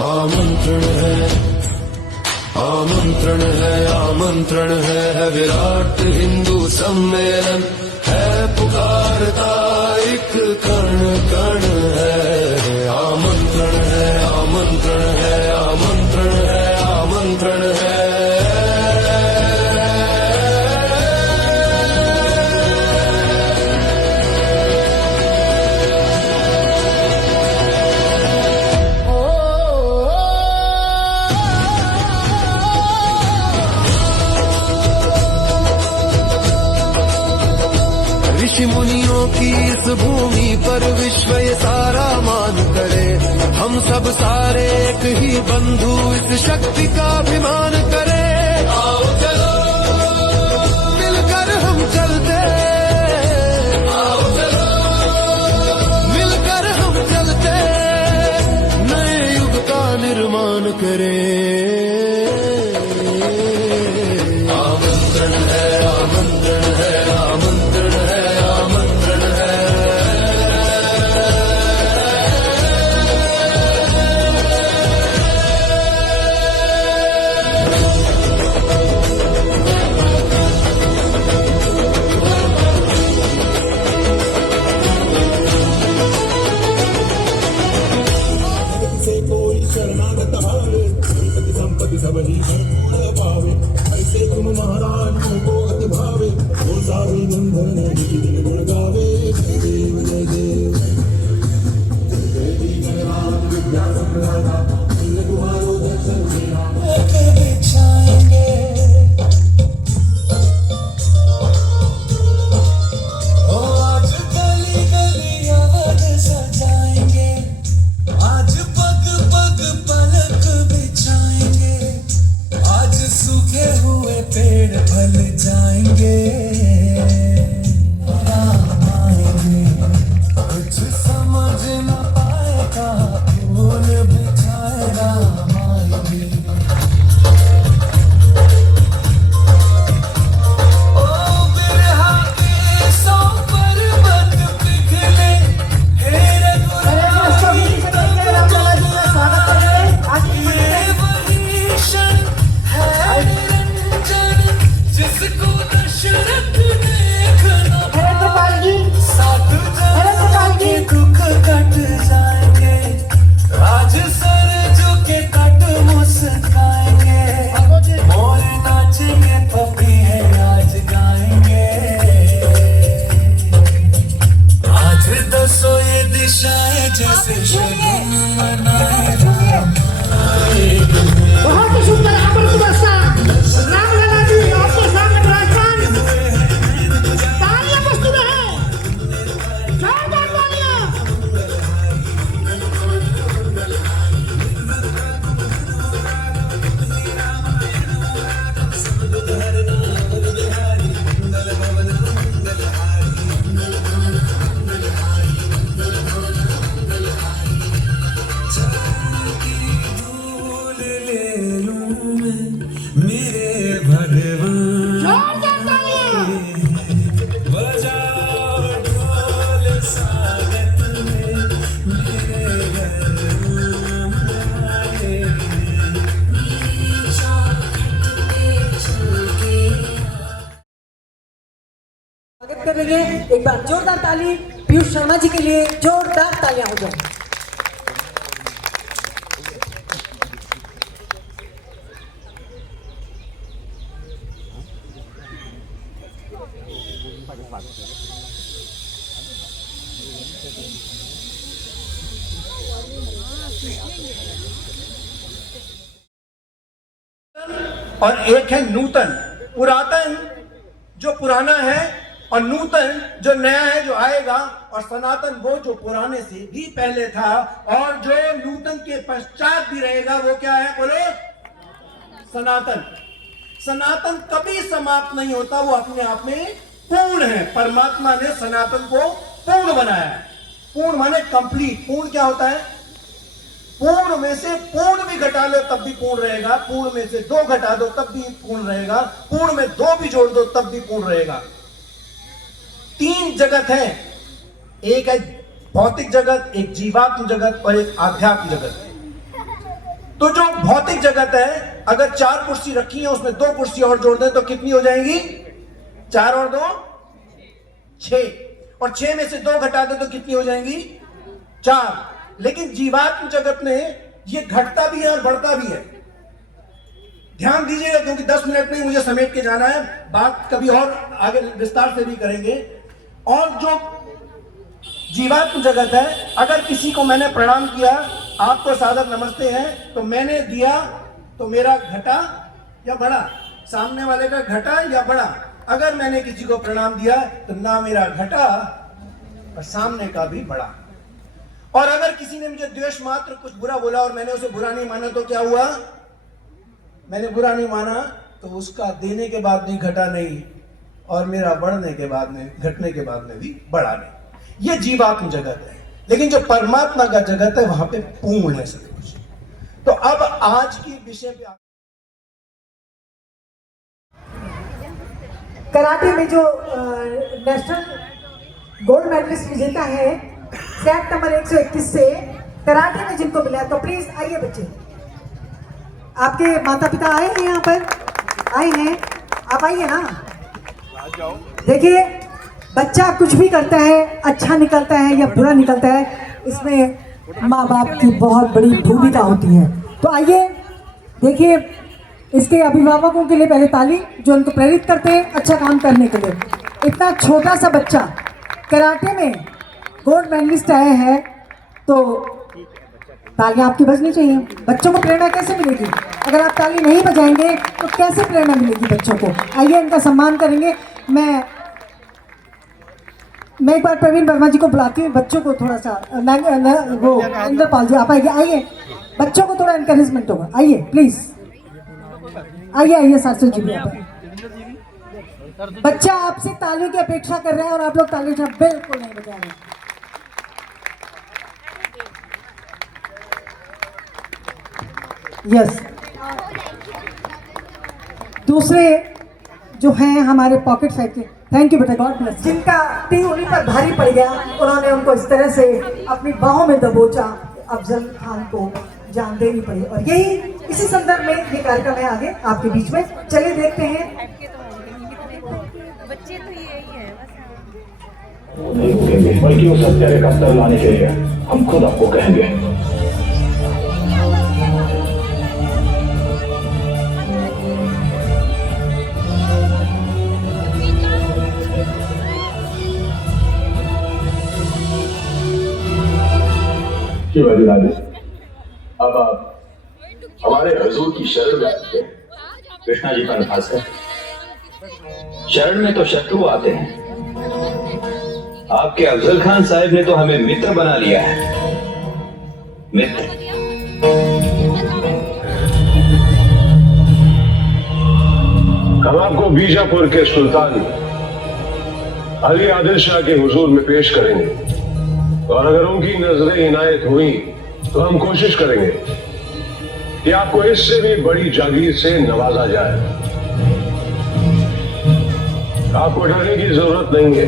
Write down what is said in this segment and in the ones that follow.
आमंत्रण है, आमंत्रण है, आमंत्रण है विराट हिंदू सम्मेलन है पुकारता एक कण कण है। आमंत्रण है, आमंत्रण है, आमंत्रण है, आमंत्रण है। ऋषि मुनियों की इस भूमि पर विश्व ये सारा मान करे, हम सब सारे एक ही बंधु इस शक्ति का अभिमान करे। आओ चलो मिलकर हम चलते, आओ चलो मिलकर हम चलते, नए युग का निर्माण करें। आमंत्रण है, आमंत्रण है, आमंत्रण है, आमंत्रण है। से कोई शरणागत भावे, संपत्ति संपत्ति सबरी भरपूर पावे। ऐसे तुम महाराज को अति भावे, वो सारी नंदन दिन गुण गावे। जय देव जय देव, देवी गणराज विद्या संप्रदाता, तुम्हारो दर्शन मेरा बिछाएंगे। ओ आज गली गली अवध सजाएंगे, आज पग पग पलक बिछाएंगे, आज सूखे हुए पेड़ फल जाएंगे। राम आएंगे, कुछ समझ न पाएगा, फूल बिछाए राम आएंगे। ओ बिरहा के सौ पर्वत पिघले, हे रघुराई जिसको दशरथ साधु जन के दुख कट जाएंगे, राज सर जो के कट मुस्काएंगे, मोर नाचेंगे पपी है आज गाएंगे। आज दसो ये दिशाएं जैसे शगुन मनाए राम आएंगे। बहुत ही सुंदर आपको बसा राम लला जी आपके सामने विराजमान, तालियां बजती रहे, जोरदार तालियां। मेरे भगवान जोरदार तालियां। बजाओ ढोल स्वागत में, मेरे घर आए। स्वागत कर रही है, एक बार जोरदार ताली पीयूष शर्मा जी के लिए, जोरदार तालियां हो जाए। और एक है नूतन। पुरातन जो पुराना है और नूतन जो नया है जो आएगा, और सनातन वो जो पुराने से भी पहले था और जो नूतन के पश्चात भी रहेगा। वो क्या है बोलो? सनातन। सनातन कभी समाप्त नहीं होता, वो अपने आप में पूर्ण है। परमात्मा ने सनातन को पूर्ण बनाया है। पूर्ण माने कंप्लीट। पूर्ण क्या होता है? पूर्ण में से पूर्ण भी घटा लो तब भी पूर्ण रहेगा, पूर्ण में से 2 घटा दो तब भी पूर्ण रहेगा, पूर्ण में 2 भी जोड़ दो तब भी पूर्ण रहेगा। 3 जगत है, एक है भौतिक जगत, एक जीवात्म जगत और एक आध्यात्म जगत। तो जो भौतिक जगत है, अगर 4 कुर्सी रखी है उसमें 2 कुर्सी और जोड़ दें तो कितनी हो जाएंगी? 4 और 2 6, और 6 में से 2 घटा दे तो कितनी हो जाएंगी? 4। लेकिन जीवात्म जगत में ये घटता भी है और बढ़ता भी है। ध्यान दीजिएगा, क्योंकि 10 मिनट में मुझे समेट के जाना है, बात कभी और आगे विस्तार से भी करेंगे। और जो जीवात्म जगत है, अगर किसी को मैंने प्रणाम किया, आपको सादर नमस्ते है, तो मैंने दिया तो मेरा घटा या बढ़ा? सामने वाले का घटा या बढ़ा? अगर मैंने किसी को प्रणाम दिया तो ना मेरा घटा और सामने का भी बढ़ा। और अगर किसी ने मुझे द्वेष मात्र कुछ बुरा बोला और मैंने उसे बुरा नहीं माना तो क्या हुआ? मैंने बुरा नहीं माना तो उसका देने के बाद भी घटा नहीं, और मेरा बढ़ने के बाद में, घटने के बाद में भी बढ़ा नहीं। यह जीवात्म जगत है। लेकिन जो परमात्मा का जगत है वहां पे पूर्ण है सब कुछ। तो अब आज की विषय पे कराटे में जो नेशनल गोल्ड मेडलिस्ट विजेता है सेट नंबर 121 से कराटे में जिनको मिला, तो प्लीज आइए बच्चे। आपके माता पिता आए हैं, यहाँ पर आए हैं, आप आइए ना। देखिए, बच्चा कुछ भी करता है, अच्छा निकलता है या बुरा निकलता है, इसमें माँ बाप की बहुत बड़ी भूमिका होती है। तो आइए देखिए, इसके अभिभावकों के लिए पहले ताली, जो उनको प्रेरित करते हैं अच्छा काम करने के लिए। इतना छोटा सा बच्चा कराटे में गोल्ड मेडलिस्ट आया है, तो तालियां आपकी बजनी चाहिए। बच्चों को प्रेरणा कैसे मिलेगी? अगर आप ताली नहीं बजाएंगे तो कैसे प्रेरणा मिलेगी बच्चों को? आइए इनका सम्मान करेंगे। मैं एक बार प्रवीण वर्मा जी को बुलाती हूँ, बच्चों को थोड़ा सा वो इंद्रपाल जी आप आइए, बच्चों को थोड़ा एनकरेजमेंट होगा। आइए प्लीज, आइए सरसू जी भी आप। बच्चा आपसे तालियों की अपेक्षा कर रहा है और आप लोग ताली बिल्कुल नहीं बजा रहे। यस, दूसरे जो हैं हमारे पॉकेट फैक्ट्री, थैंक यू बेटा, गॉड ब्लेस। जिनका टी उन्हीं पर भारी पड़ गया, उन्होंने उनको इस तरह से अपनी बाहों में दबोचा, अफजल खान को जान देनी पड़ी। और यही इसी संदर्भ में ये कार्यक्रम है आगे आपके बीच में। चलिए देखते हैं। बच्चे तो यही है बल्कि उस हत्यारे का स्तर लाने के लिए हम खुद आपको कहेंगे। अब आप हमारे हजूर की शरण में आते हैं। कृष्णा जी पर खास कर शरण में तो शत्रु आते हैं, आपके अफजल खान साहब ने तो हमें मित्र बना लिया है। मित्र हम आपको बीजापुर के सुल्तान अली आदिल शाह के हुजूर में पेश करेंगे, और अगर उनकी नजरें इनायत हुई तो हम कोशिश करेंगे कि आपको इससे भी बड़ी जागीर से नवाजा जाए। आपको डरने की जरूरत नहीं है,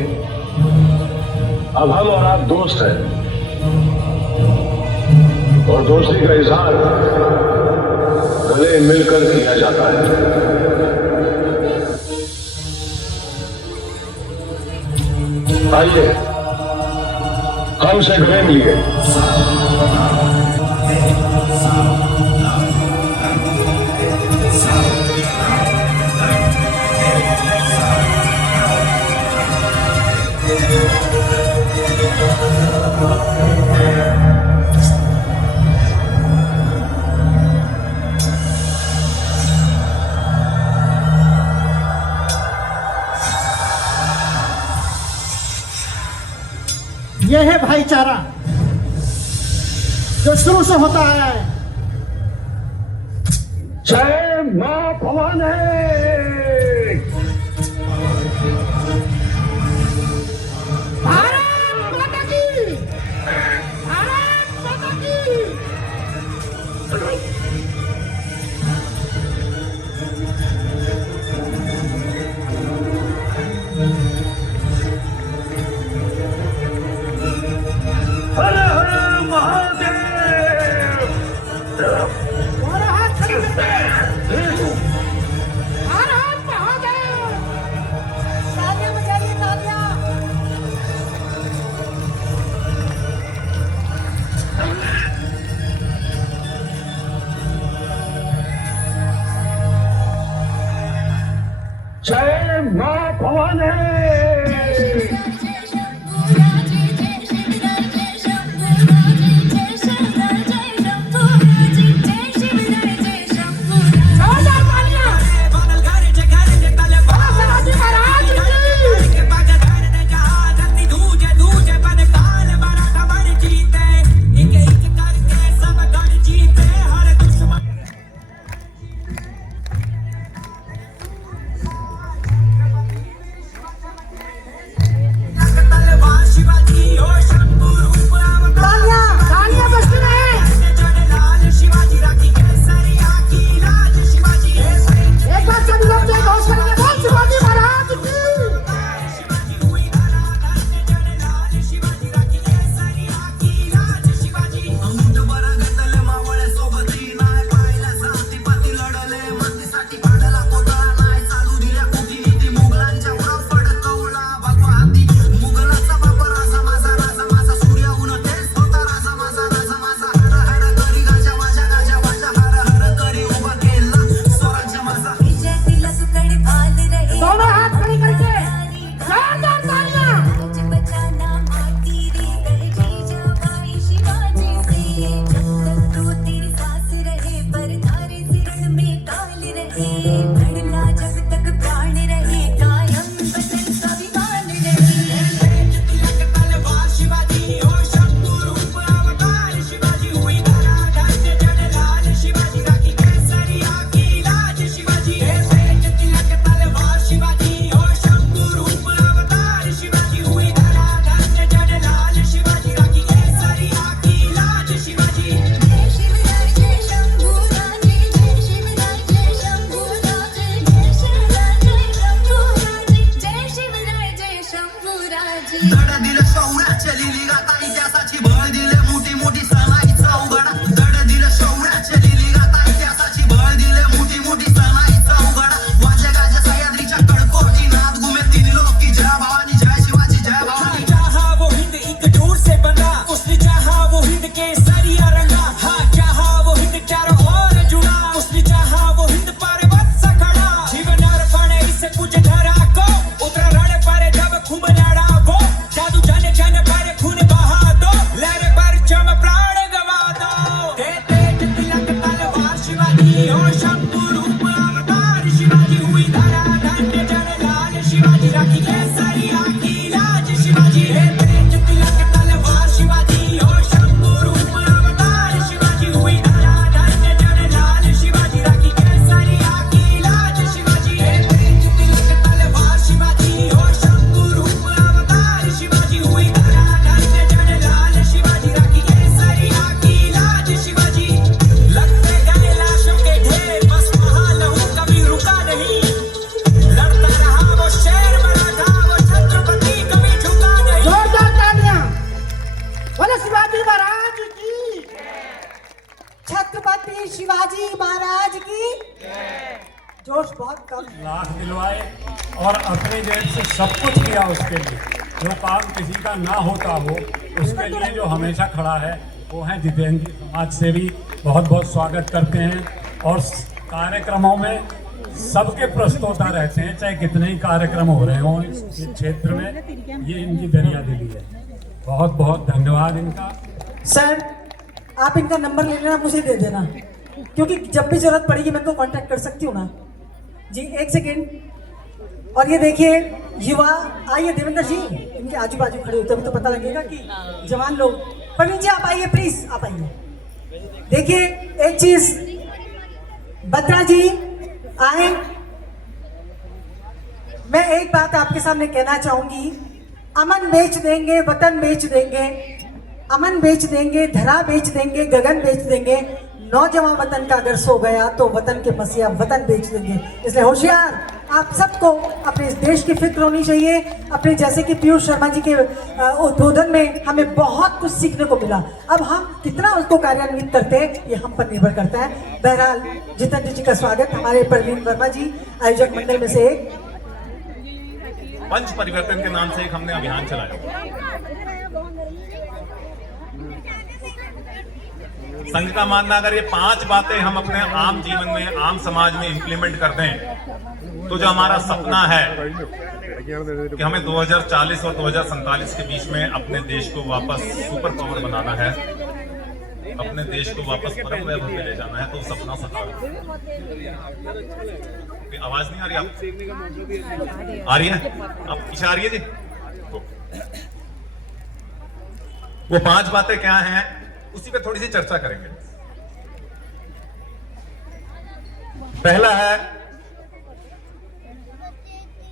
अब हम और आप दोस्त हैं, और दोस्ती का इजहार गले मिलकर किया जाता है। आइए हमसे गले मिलिए। यह है भाईचारा जो शुरू से होता आया है। जय मां भवानी। भारत माता की, भारत माता की। हर हर महादेव। माँ भवानी। छत्रपति शिवाजी महाराज की जोश बहुत कम है। लाख दिलवाए और अपने जेब से सब कुछ किया उसके लिए। जो काम किसी का ना होता हो उसके लिए जो हमेशा खड़ा है वो है जितेंद्र जी, समाज सेवी। बहुत बहुत स्वागत करते हैं और कार्यक्रमों में सबके प्रस्तोता रहते हैं, चाहे कितने ही कार्यक्रम हो रहे हों इस क्षेत्र में। ये इनकी दरिया दिली है। बहुत बहुत धन्यवाद इनका। सर आप इनका नंबर ले लेना, मुझे दे देना, क्योंकि जब भी जरूरत पड़ेगी मैं तो कांटेक्ट कर सकती हूँ ना जी। एक सेकेंड। और ये देखिए युवा, आइए देवेंद्र जी, इनके आजू बाजू खड़े होते हैं तो पता लगेगा कि जवान लोग। प्रवीण जी आप आइए प्लीज, आप आइए। देखिए एक चीज, बत्रा जी आए, मैं एक बात आपके सामने कहना चाहूंगी। अमन बेच देंगे, वतन बेच देंगे, अमन बेच देंगे, धरा बेच देंगे, गगन बेच देंगे, नौजवान वतन का अगर सो गया तो वतन के मसीहा वतन बेच देंगे। इसलिए होशियार, आप सबको अपने इस देश की फिक्र होनी चाहिए। अपने जैसे कि पीयूष शर्मा जी के उद्बोधन में हमें बहुत कुछ सीखने को मिला। अब हम कितना उसको कार्यान्वित करते हैं ये हम पर निर्भर करता है। बहरहाल जितेंद्र जी का स्वागत, हमारे प्रवीण वर्मा जी आयोजक मंडल में से एक। पंच परिवर्तन के नाम से एक हमने अभियान चलाया। संघ का मानना अगर ये 5 बातें हम अपने आम जीवन में, आम समाज में इंप्लीमेंट कर दें, तो जो हमारा सपना है कि हमें 2040 और 2047 के बीच में अपने देश को वापस सुपर पावर बनाना है, अपने देश को वापस परम वैभव में ले जाना है, तो सपना साकार हो। आवाज नहीं आ रही? आप आ रही है? आप पीछे आ रही है जी? वो 5 बातें क्या हैं, उसी पे थोड़ी सी चर्चा करेंगे। पहला है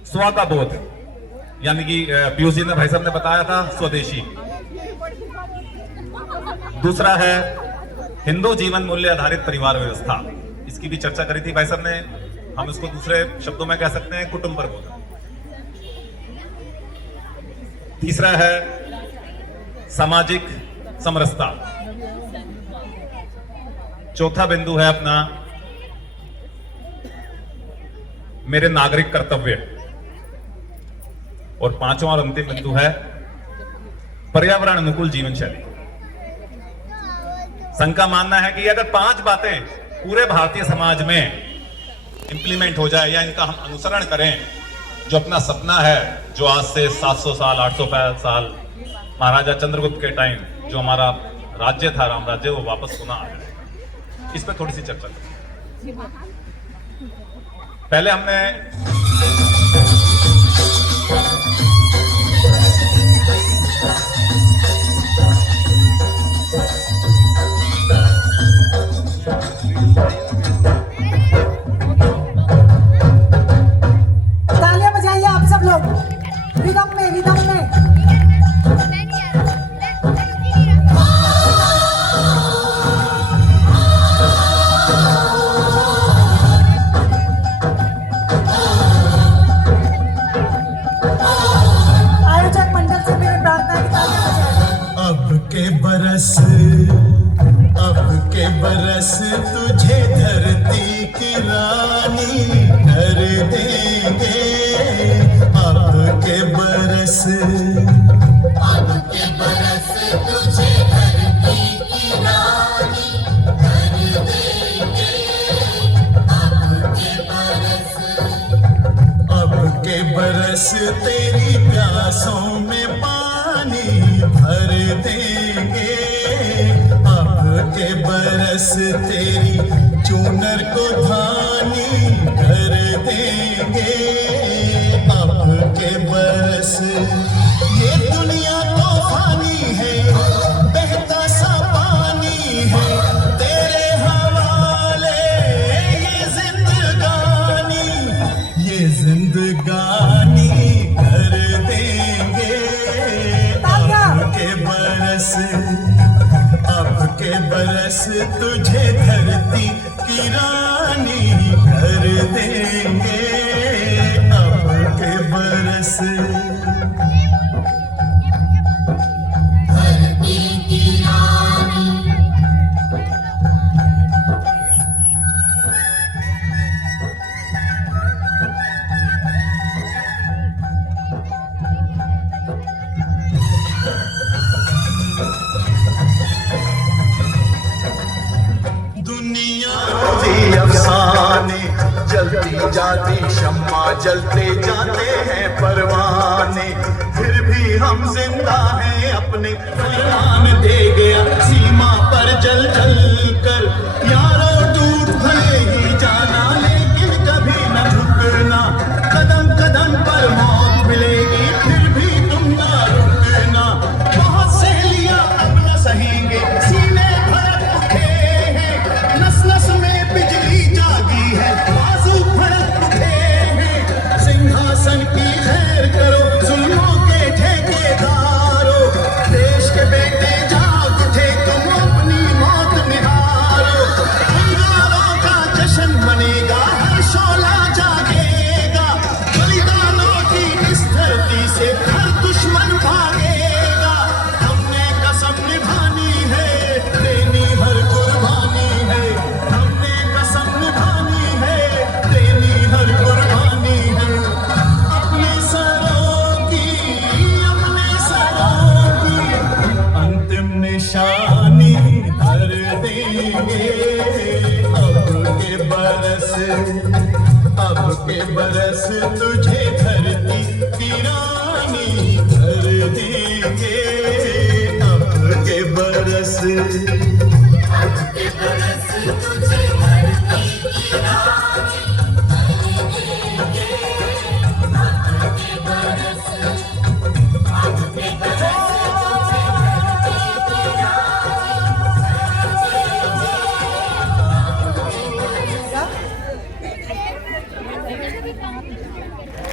स्व का बोध, यानी कि पीयूष जी ने, भाई साहब ने बताया था, स्वदेशी। दूसरा है हिंदू जीवन मूल्य आधारित परिवार व्यवस्था, इसकी भी चर्चा करी थी भाई साहब ने, हम इसको दूसरे शब्दों में कह सकते हैं कुटुंब प्रबोधन। तीसरा है सामाजिक समरसता। चौथा बिंदु है अपना मेरे नागरिक कर्तव्य। और पांचवा और अंतिम बिंदु है पर्यावरण अनुकूल जीवन शैली। संघ का मानना है कि अगर 5 बातें पूरे भारतीय समाज में इंप्लीमेंट हो जाए या इनका हम अनुसरण करें, जो अपना सपना है, जो आज से 700 साल 800 साल महाराजा चंद्रगुप्त के टाइम जो हमारा राज्य था, राम राज्य, वो वापस पुनः आ जाए, इस पर थोड़ी सी चर्चा करें। पहले हमने तालियां बजाइए आप सब लोग, रिदम में, रिदम में। आयोजक मंडल से मेरी प्रार्थना है कि तालियां बजाएं। अब के बरस तुझे धरती की रानी कर देंगे। अब के बरस तुझे धरती की रानी कर देंगे। अब के बरस तेरी प्यासों में पानी भर देंगे। अब के बरस तेरी चूनर को धानी कर देंगे। अब के बरस ये दुनिया तो फानी है, बहता सा पानी है, तेरे हवाले ये जिंदगानी कर देंगे। अब के बरस तुझे धरती की रानी कर देंगे। अब के बरस धरती की रानी। अफसाने जलती जाती शम्मा, जलते जाते हैं परवाने, फिर भी हम जिंदा हैं अपने फरमान दे गया सीमा पर जल जल कर। यारों टूट भले ही जाना, लेकिन कभी न झुकना, कदम कदम पर मौत मिलेगी, फिर भी तुम ना रुकना। बहुत सहेलियां अब न सहेंगे, सीने भड़क उठे हैं, नस नस में बिजली जागी है, बाजू फड़क उठे हैं। सिंहासन की खैर करो जुल्मों के ठेकेदारों, देश के बेटे जाग उठे, तुम अपनी मौत निहारो। अब के बरस तुझे धरती की रानी कर देंगे। अब के बरस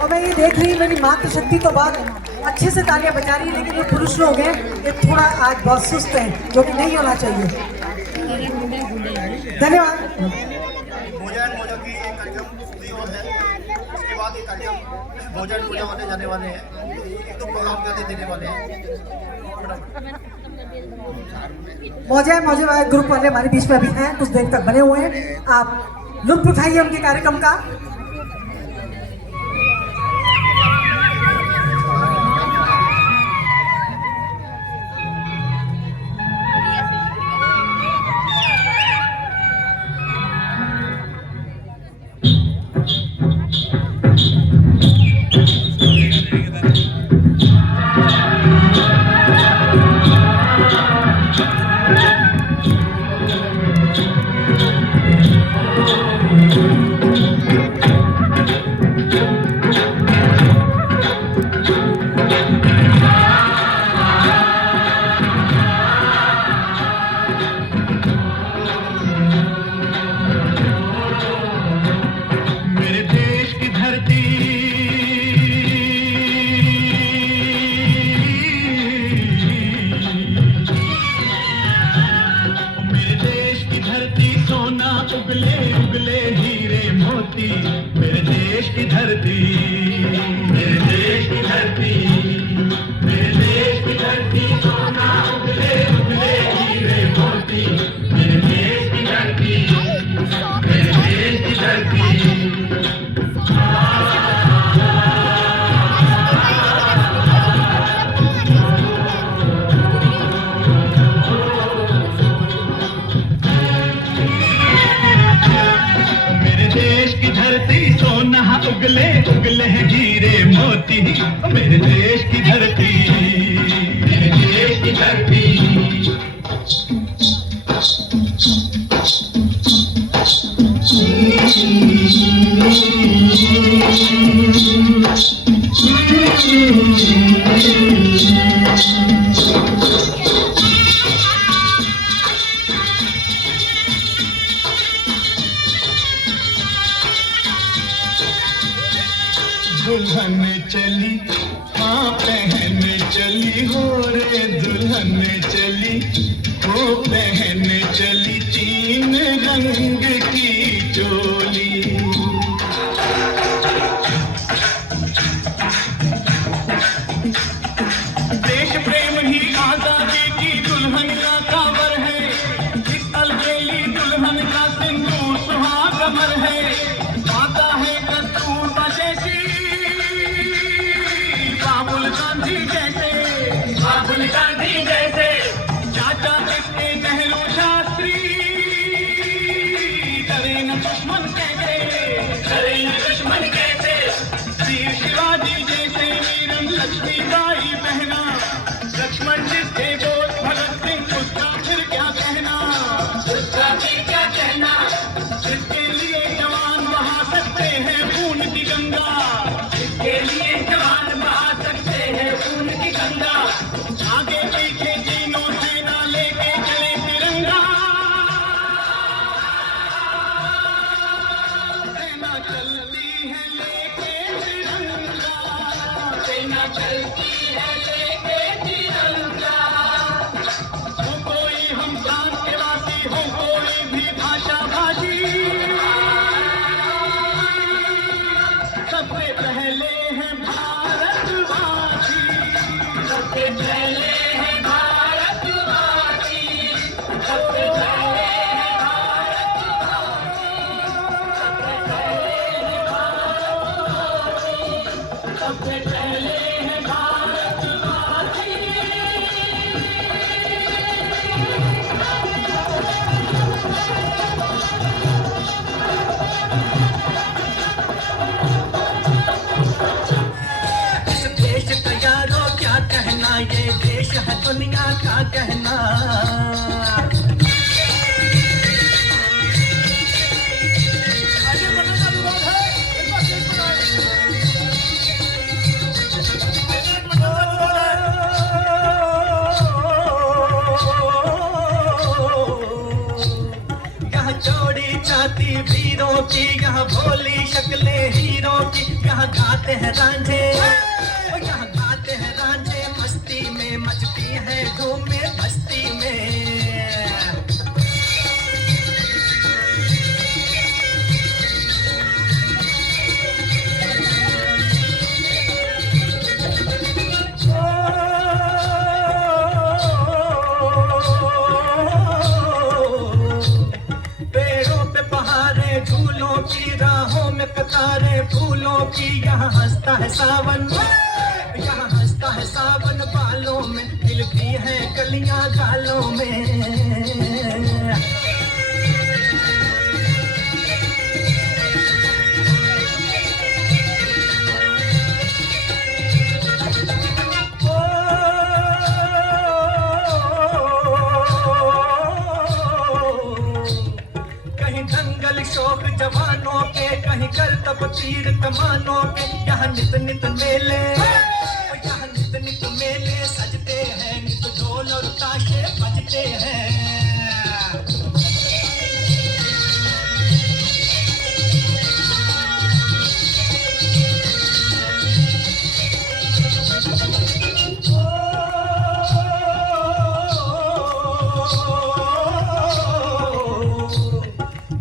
और मैं ये देख रही हूँ मेरी मातृशक्ति तो बात अच्छे से तालियां बजा रही है, लेकिन ये पुरुष लोग हैं ये थोड़ा आज बहुत सुस्त हैं, जो कि नहीं होना चाहिए। धन्यवाद। भोजन पूजा की एक कार्यक्रम पूरी और है, उसके बाद एक कार्यक्रम भोजन पूजा होने जाने वाले हैं, एक तो प्रोग्राम करते देने वाले हैं। मौजे ग्रुप वाले हमारे बीच में अभी हैं, कुछ देर तक बने हुए हैं, आप लुत्फ उठाइए उनके कार्यक्रम का। मेरे देश की धरती, मेरे देश की धरती, मेरे देश की धरती सोना उगले उगले हीरे मोती। मेरे देश की धरती, मेरे देश की धरती। उगले उगले हीरे मोती। मेरे देश की धरती, मेरे देश की धरती। दुल्हन चली हाँ पहन चली हो रे, दुल्हन चली वो पहन चली चीन रंग की चोली। देश प्रेम ही आजादी की दुल्हन का कावर है, इस अलबेली दुल्हन का सिंदूर सुहाग कमर है। आता है कस्तूरबा जैसी राहुल गांधी जैसे चाचा इसके नेहरू शास्त्री। करे न दुश्मन कैसे, करे न दुश्मन कैसे। वीर शिवाजी जैसे वीरन लक्ष्मीबाई बहना, लक्ष्मण जिसके बोल भगत सिंह उसका फिर क्या कहना, उसका फिर क्या कहना। जिसके लिए जवान बहा सकते हैं खून की गंगा, जिसके लिए जवान बहा सकते हैं खून की गंगा। आगे पीछे तीनों सेना लेके चले तिरंगा, सेना चलती है लेके तिरंगा, सेना चलती है लेके तिरंगा। हो कोई हम प्रांत के वासी, हो कोई भी भाषा भाषी, सबसे पहले है भारतवासी, सबसे पहले है भारतवासी, सबसे पहले है भारतवासी, सबसे पहले है भारतवासी। दुनिया का कहना। यहाँ चौड़ी छाती वीरों की, यहाँ भोली शक्लें हीरों की, यहाँ गाते हैं रांझे, यहाँ गाते हैं रांझे मस्ती में, मचती है धूमें बस्ती में। पेड़ों पे पहाड़े झूलों की, राहों में कतारें फूलों की, यहाँ हंसता है सावन, यहाँ हंसता है सावन बालों में, खिलती है कलियां गालों में। कहीं दंगल शौक जवानों के, कहीं करतब तीर कमानों के, यहाँ नित नित मेले, यहाँ नित नित मेले सजते हैं, नित ढोल और ताशे बजते हैं।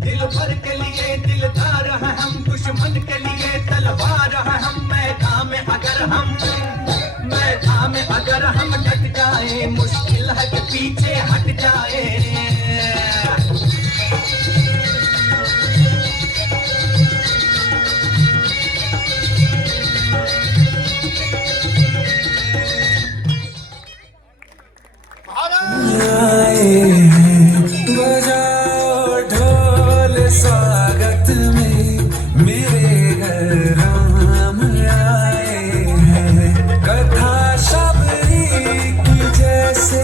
दिल भर के लिए दिलदार है हम, दुश्मन के लिए तलवार है हम। मैदान में अगर हम डट जाए, मुश्किल है कि पीछे हट जाए। बजाओ ढोल स्वागत में, मेरे घर राम आए हैं। कथा शबरी की जैसे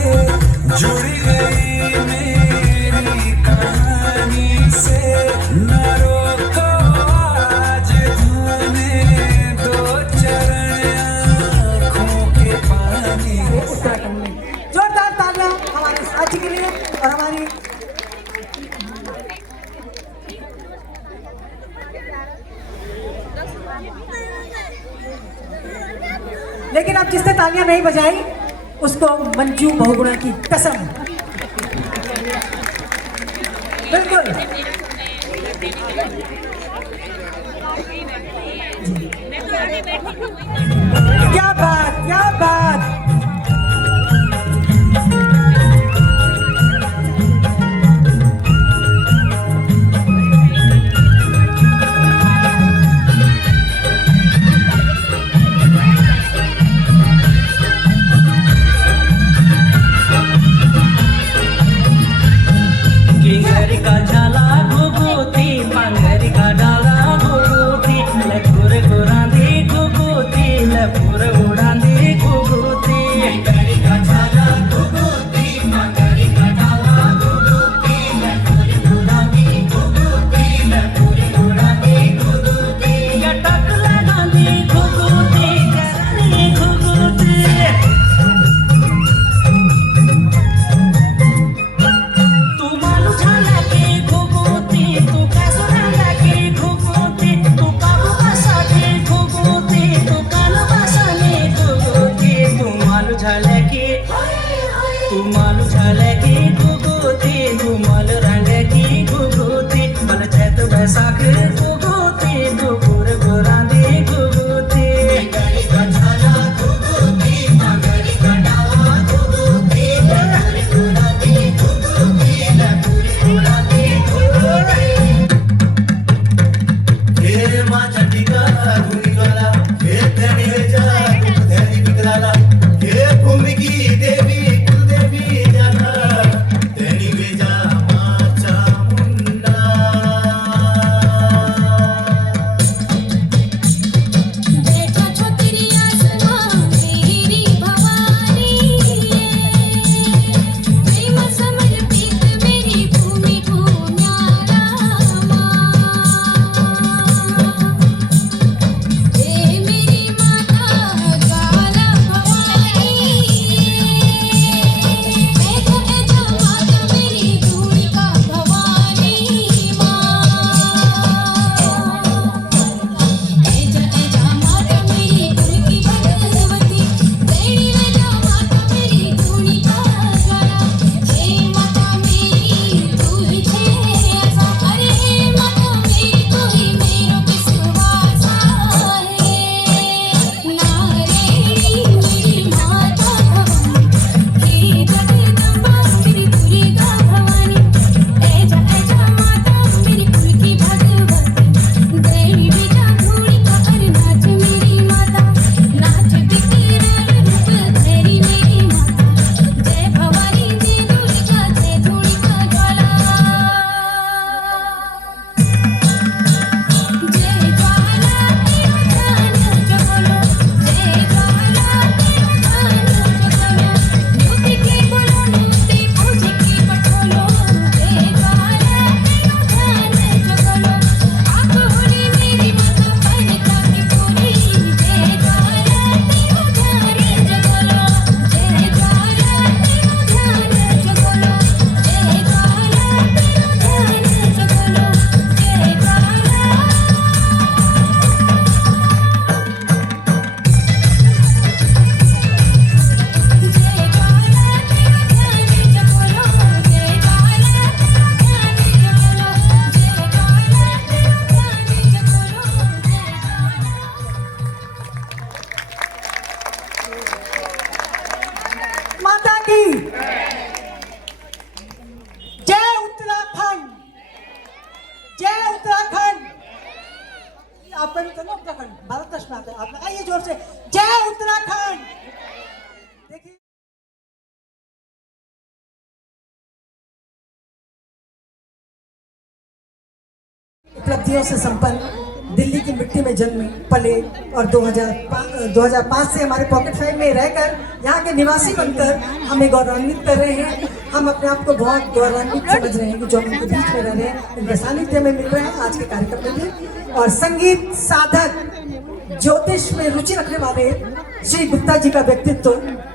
जुड़ गई मेरी कहानी से, न रोको आज धोने दो चरण आँखों के पानी। उत्तराखंड में जोरदार तालियां हमारे साथी के लिए और हमारी। लेकिन अब जिसने तालियां नहीं बजाई उसको मंजू बहुगुणा की कसम। बिल्कुल क्या बात, क्या बात। किंगरी का झाला घुघुती, मांगरी का डाला घुघुती, लखुर गुरांदी घुघुती, लखुर उड़ांदी घुघुती। जय उत्तराखंड। आपका भी तो ना उत्तराखंड, भारत में आता है। आप लगाइए जोर से, जय उत्तराखंड। देखिए उपलब्धियों से संपन्न, दिल्ली की मिट्टी में जन्मे पले और 2005 से हमारे पॉकेट 5 में रहकर यहाँ के निवासी बनकर हमें गौरवान्वित कर रहे हैं। हम अपने आप को बहुत गौरवान्वित समझ रहे हैं कि जो हम इनके बीच में रह रहे हैं, इनके सानिध्य में मिल रहे हैं आज के कार्यक्रम में भी। और संगीत साधक, ज्योतिष में रुचि रखने वाले श्री गुप्ता जी का व्यक्तित्व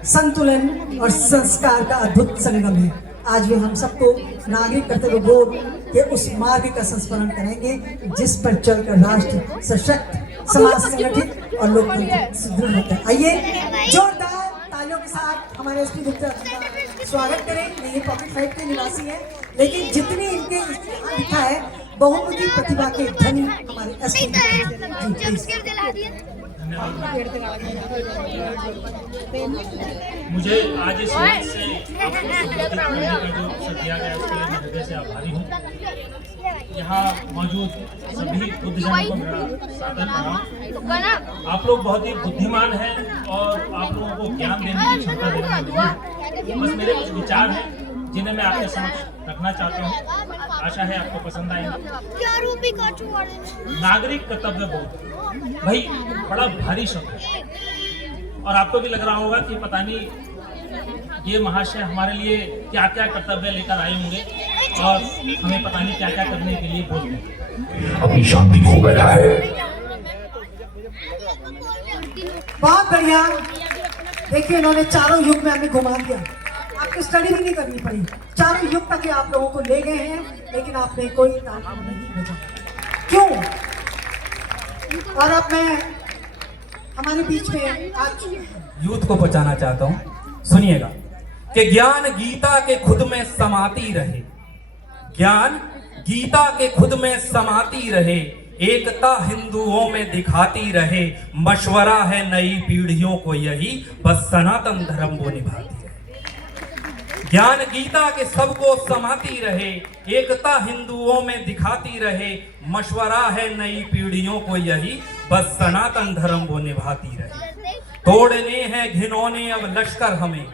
संतुलन और संस्कार का अद्भुत संगम है। आज भी हम सबको नागरिक कर्तव्य बोध के उस मार्ग का संस्मरण करेंगे जिस पर चलकर राष्ट्र सशक्त, समाज संगठित और लोकतंत्र सुदृढ़ होता है। आइए जोरदार तालियों के साथ हमारे एसपी गुप्ता का स्वागत करें। ये पॉकेट 5 के निवासी हैं, लेकिन जितनी इनके यहाँ लिखा है बहुमुखी प्रतिभा के धनी हमारे एसपी। मुझे आज इस मंच से करने का जो अवसर दिया गया उसके लिए मैं हृदय से आभारी हूँ। यहाँ मौजूद सभी बुद्धिजनों को मेरा सादर प्रणाम। आप लोग बहुत ही बुद्धिमान हैं और आप लोगों को ज्ञान देने की क्षमता देने में मिली है। बस मेरे कुछ विचार हैं जिन्हें मैं आपके समक्ष रखना चाहता हूँ। आशा है आपको पसंद आएंगे। नागरिक कर्तव्य बोध भाई बड़ा भारी शब्द है और आपको भी लग रहा होगा कि पता नहीं ये महाशय हमारे लिए क्या क्या कर्तव्य लेकर आए होंगे और हमें पता नहीं क्या क्या करने के लिए बोल रहे। अभी शांति हो गया है। बहुत बढ़िया। देखिए इन्होंने चारों युग में हमें घुमा दिया। आपको स्टडी भी नहीं करनी पड़ी, चारों युग तक आप लोगों को ले गए हैं, लेकिन आपने कोई काम नहीं भेजा। क्यों? और अब मैं हमारे बीच में आज यूथ को बचाना चाहता हूं। सुनिएगा कि ज्ञान गीता के खुद में समाती रहे, ज्ञान गीता के खुद में समाती रहे, एकता हिंदुओं में दिखाती रहे, मशवरा है नई पीढ़ियों को यही, बस सनातन धर्म वो निभाती रहे। ज्ञान गीता के सबको समाती रहे, एकता हिंदुओं में दिखाती रहे, मशवरा है नई पीढ़ियों को यही, बस सनातन धर्म वो निभाती रहे। तोड़ने हैं घिनौने अब लश्कर हमें,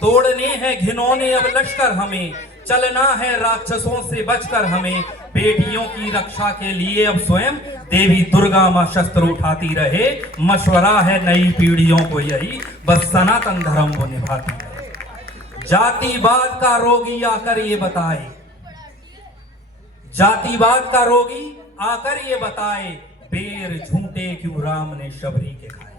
तोड़ने हैं घिनौने अब लश्कर हमें, चलना है राक्षसों से बचकर हमें, बेटियों की रक्षा के लिए अब स्वयं देवी दुर्गा मां शस्त्र उठाती रहे, मशवरा है नई पीढ़ियों को यही, बस सनातन धर्म वो निभाती रहे। जातिवाद का रोगी आकर ये बताए, जातिवाद का रोगी आकर ये बताए, बेर झूठे क्यों राम ने शबरी के खाए।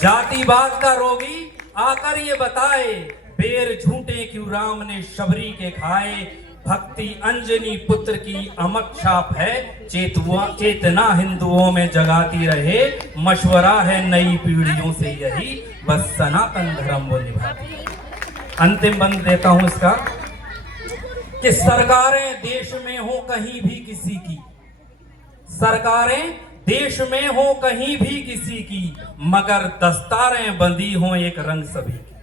जातिवाद का रोगी आकर ये बताए, बेर झूठे क्यों राम ने शबरी के खाए, भक्ति अंजनी पुत्र की अमक छाप है, चेतना हिंदुओं में जगाती रहे, मशवरा है नई पीढ़ियों से यही, बस सनातन धर्म वो निभाती रहे। अंतिम बंद देता हूं इसका कि सरकारें देश में हो कहीं भी किसी की, सरकारें देश में हो कहीं भी किसी की, मगर दस्तारें बंदी हो एक रंग सभी की।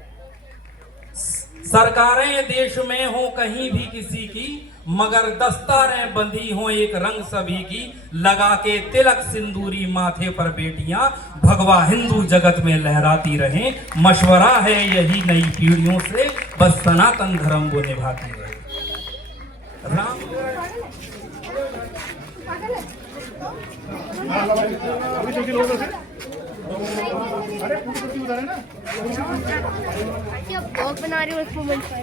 सरकारें देश में हो कहीं भी किसी की, मगर दस्तारें बंधी हो एक रंग सभी की, लगा के तिलक सिंदूरी माथे पर बेटियां, भगवा हिंदू जगत में लहराती रहें, मशवरा है यही नई पीढ़ियों से, बस सनातन धर्म वो निभाती रहे। राम बना रही हूँ इस मोमेंट पर।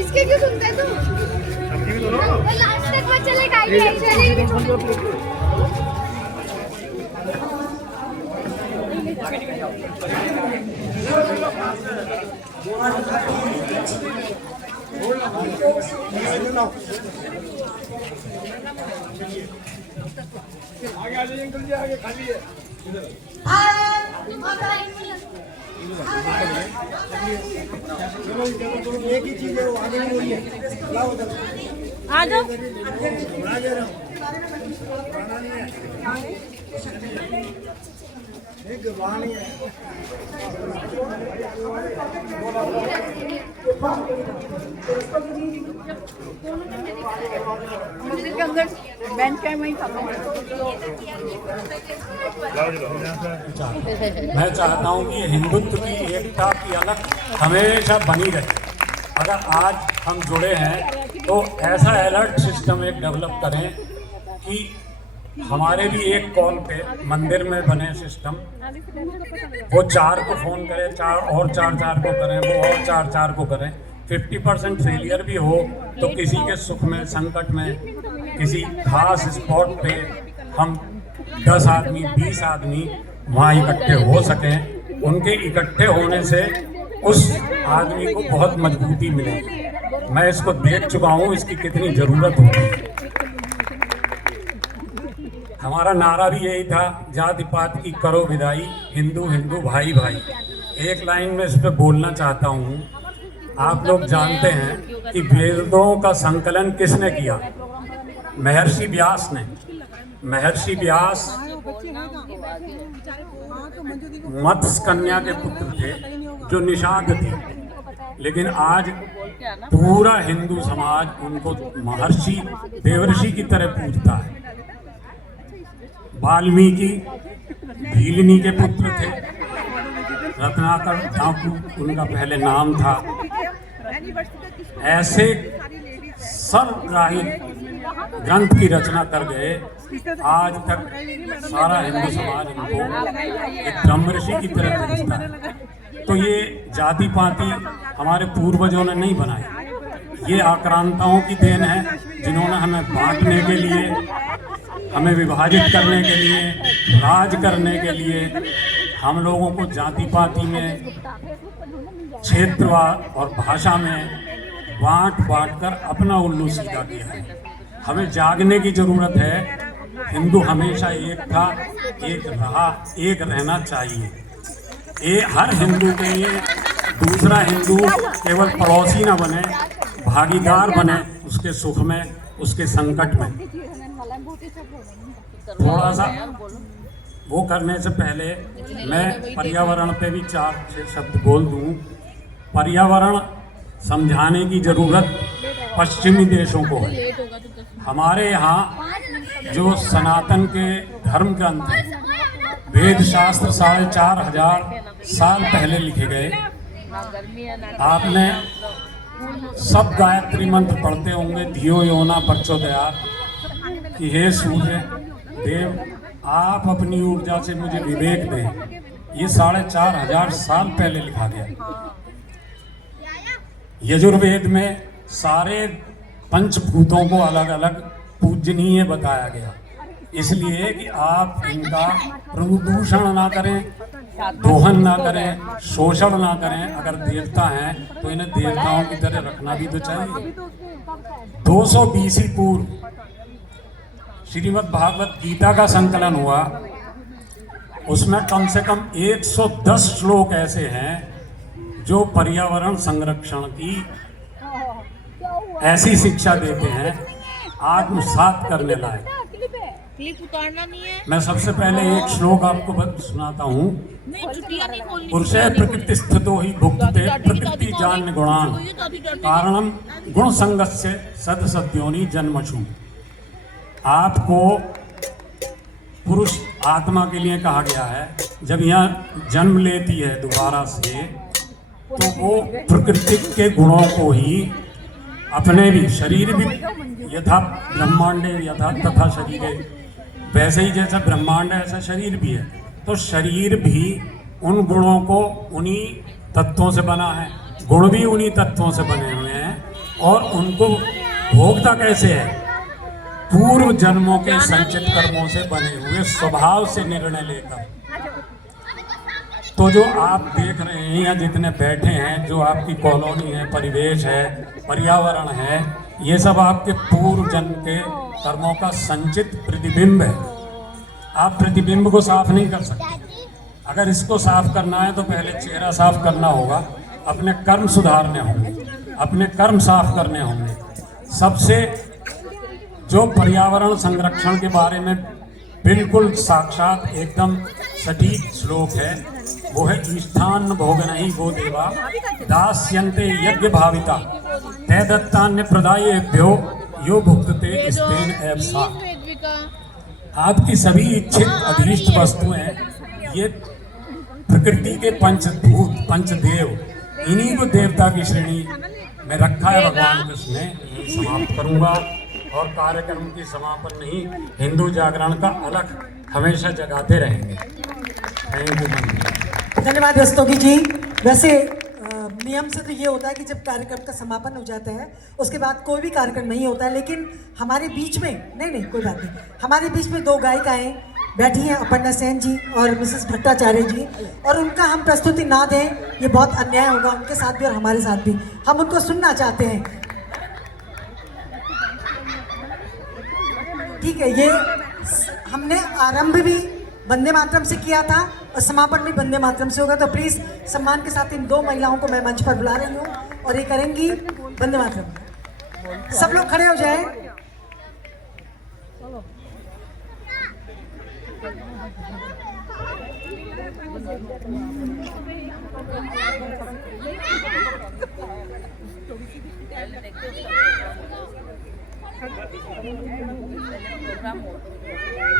इसके क्यों सुनते हैं तुम? लास्ट तक मत चलेगा आगे आ जाइए अंकल जी, आगे खाली है। एक ही चीज है, वो आगे नहीं हुई है। आ जाओ। मंदिर के अंदर बेंच का वहीं मैं चाहता हूं कि हिंदुत्व की एकता की अलग हमेशा बनी रहे। अगर आज हम जुड़े हैं तो ऐसा अलर्ट सिस्टम एक डेवलप करें कि हमारे भी एक कॉल पे मंदिर में बने सिस्टम, वो 4 को फोन करे, 4 को करें, वो और 4 को करें। 50% फेलियर भी हो तो किसी के सुख में, संकट में, किसी खास स्पॉट पे हम 10 आदमी 20 आदमी वहाँ इकट्ठे हो सकें। उनके इकट्ठे होने से उस आदमी को बहुत मजबूती मिलेगी। मैं इसको देख चुका हूँ, इसकी कितनी ज़रूरत होती है। हमारा नारा भी यही था, जाति पात की करो विदाई, हिंदू हिंदू भाई भाई। एक लाइन में इस पर बोलना चाहता हूँ। आप लोग जानते हैं कि वेदों का संकलन किसने किया? महर्षि व्यास ने। महर्षि व्यास मत्स्य कन्या के पुत्र थे जो निषाद थे, लेकिन आज पूरा हिंदू समाज उनको महर्षि देवर्षि की तरह पूजता है। वाल्मीकि भीलनी के पुत्र थे, रत्नाकर ठाकुर उनका पहले नाम था। ऐसे सर्वग्राही ग्रंथ की रचना कर गए। आज तक सारा हिंदू समाज इनको एक ब्रह्मर्षि की तरह पूजता है। तो ये जाति पाति हमारे पूर्वजों ने नहीं बनाई, ये आक्रांताओं की देन है, जिन्होंने हमें बांटने के लिए, हमें विभाजित करने के लिए, राज करने के लिए हम लोगों को जाति पाति में, क्षेत्रवाद और भाषा में बांट कर अपना उल्लू सीधा किया है। हमें जागने की जरूरत है। हिंदू हमेशा एक था, एक रहा, एक रहना चाहिए। हर हिंदू के लिए दूसरा हिंदू केवल पड़ोसी ना बने, भागीदार बने उसके सुख में, उसके संकट में। थोड़ा सा वो करने से पहले मैं पर्यावरण पे भी 4-6 शब्द बोल दूं। पर्यावरण समझाने की जरूरत पश्चिमी देशों को है। हमारे यहाँ जो सनातन के धर्म ग्रंथ हैं, वेद शास्त्र 4500 साल पहले लिखे गए। आपने सब गायत्री मंत्र पढ़ते होंगे, धियो योना प्रचोदयात्, कि हे सूर्य देव आप अपनी ऊर्जा से मुझे विवेक दें। ये 4500 साल पहले लिखा गया। यजुर्वेद में सारे पंचभूतों को अलग अलग पूजनीय बताया गया, इसलिए कि आप इनका प्रदूषण ना करें, दोहन ना करें, शोषण ना करें। अगर देवता हैं तो इन्हें देवताओं की तरह रखना भी तो चाहिए। 200 BC पूर्व श्रीमद् भागवत गीता का संकलन हुआ। उसमें कम से कम 110 श्लोक ऐसे हैं जो पर्यावरण संरक्षण की ऐसी शिक्षा देते हैं, आत्मसात करने लायक। मैं सबसे पहले एक श्लोक आपको सुनाता हूँ। पुरुषे प्रकृति स्थितो ही भुक्ते प्रकृति जान्य गुणान कारणम गुण संगस्य सद सद्योनि जन्मशु। आपको पुरुष आत्मा के लिए कहा गया है। जब यहाँ जन्म लेती है दोबारा से, तो वो प्रकृति के गुणों को ही अपने भी, शरीर भी यथा ब्रह्मांडे यथा तथा शरीर, वैसे ही जैसा ब्रह्मांड है ऐसा शरीर भी है। तो शरीर भी उन गुणों को, उन्हीं तत्वों से बना है, गुण भी उन्हीं तत्वों से बने हुए हैं। और उनको भोगता कैसे है? पूर्व जन्मों के संचित कर्मों से बने हुए स्वभाव से निर्णय लेकर। तो जो आप देख रहे हैं या जितने बैठे हैं, जो आपकी कॉलोनी है, परिवेश है, पर्यावरण है, ये सब आपके पूर्व जन्म के कर्मों का संचित प्रतिबिंब है। आप प्रतिबिंब को साफ नहीं कर सकते। अगर इसको साफ करना है तो पहले चेहरा साफ करना होगा, अपने कर्म सुधारने होंगे, अपने कर्म साफ करने होंगे। सबसे जो पर्यावरण संरक्षण के बारे में बिल्कुल साक्षात एकदम सटीक श्लोक है। वो है ईष्ठान भोगनहि गो देवा दास्यन्ते यज्ञ भाविता ते दत्तान्य प्रदायेभ्यो यो भुक्तते स्तेन एवसा। आपकी सभी इच्छित अभीष्ट वस्तुएं ये प्रकृति के पंचभूत पंचदेव, इन्हीं को देवता की श्रेणी में रखा है भगवान कृष्ण ने। यही समाप्त करूंगा और कार्यक्रम की समापन नहीं, हिंदू जागरण का अलग हमेशा जगाते रहेंगे। Thank you. धन्यवाद रस्तोगी जी। वैसे नियम से तो ये होता है कि जब कार्यक्रम का समापन हो जाता है उसके बाद कोई भी कार्यक्रम नहीं होता है, लेकिन हमारे बीच में नहीं कोई बात नहीं, हमारे बीच में दो गायिकाएं बैठी हैं, अपर्णा सेन जी और मिसेस भट्टाचार्य जी, और उनका हम प्रस्तुति ना दें ये बहुत अन्याय होगा उनके साथ भी और हमारे साथ भी। हम उनको सुनना चाहते हैं। ठीक है, ये हमने आरंभ भी वंदे मातरम से किया था और समापन भी वंदे मातरम से होगा, तो प्लीज सम्मान के साथ इन दो महिलाओं को मैं मंच पर बुला रही हूँ और ये करेंगी वंदे मातरम। सब लोग खड़े हो जाए।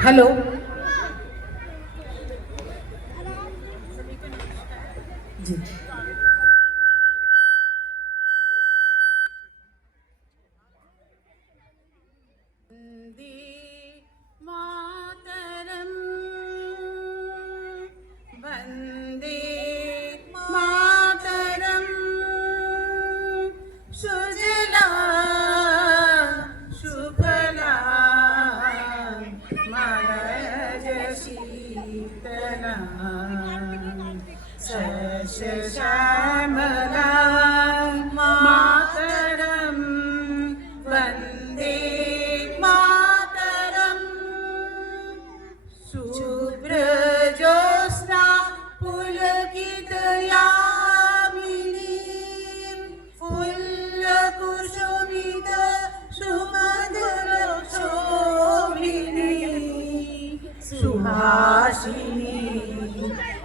हेलो, जी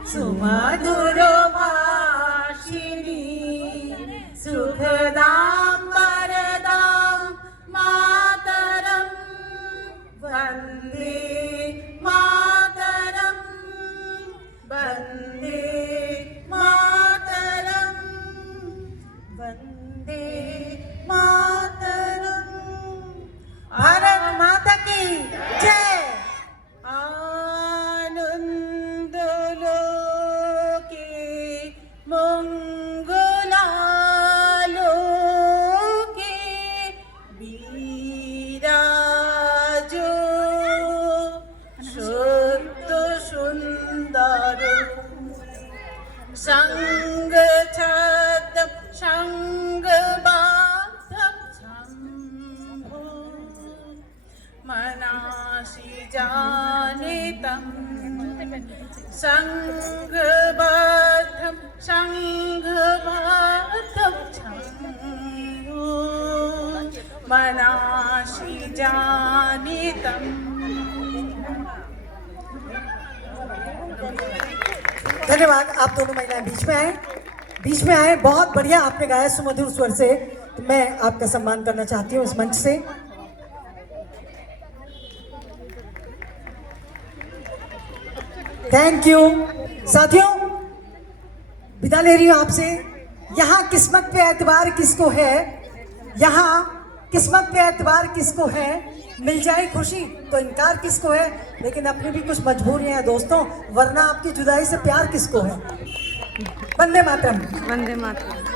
सुमधुर भाषिणी सुखदां वरदां मातरं वन्दे मातरं वन्दे मातरं वन्दे मातरं। भारत माता की जय। संग छदम संग बाधम शंभो मनासी जानितम संग बाधम संग बाधम शंभो मनासी जानितम। धन्यवाद। आप दोनों महिलाएं बीच में आए। बहुत बढ़िया आपने गाया सुमधुर स्वर से, तो मैं आपका सम्मान करना चाहती हूँ इस मंच से। Thank you. साथियों, विदा ले रही हूँ आपसे। यहाँ किस्मत पे एतबार किसको है, यहाँ किस्मत पे एतबार किसको है, मिल जाए खुशी तो इनकार किसको है, लेकिन अपनी भी कुछ मजबूरियां हैं दोस्तों, वरना आपकी जुदाई से प्यार किसको है। वंदे मातरम। वंदे मातरम।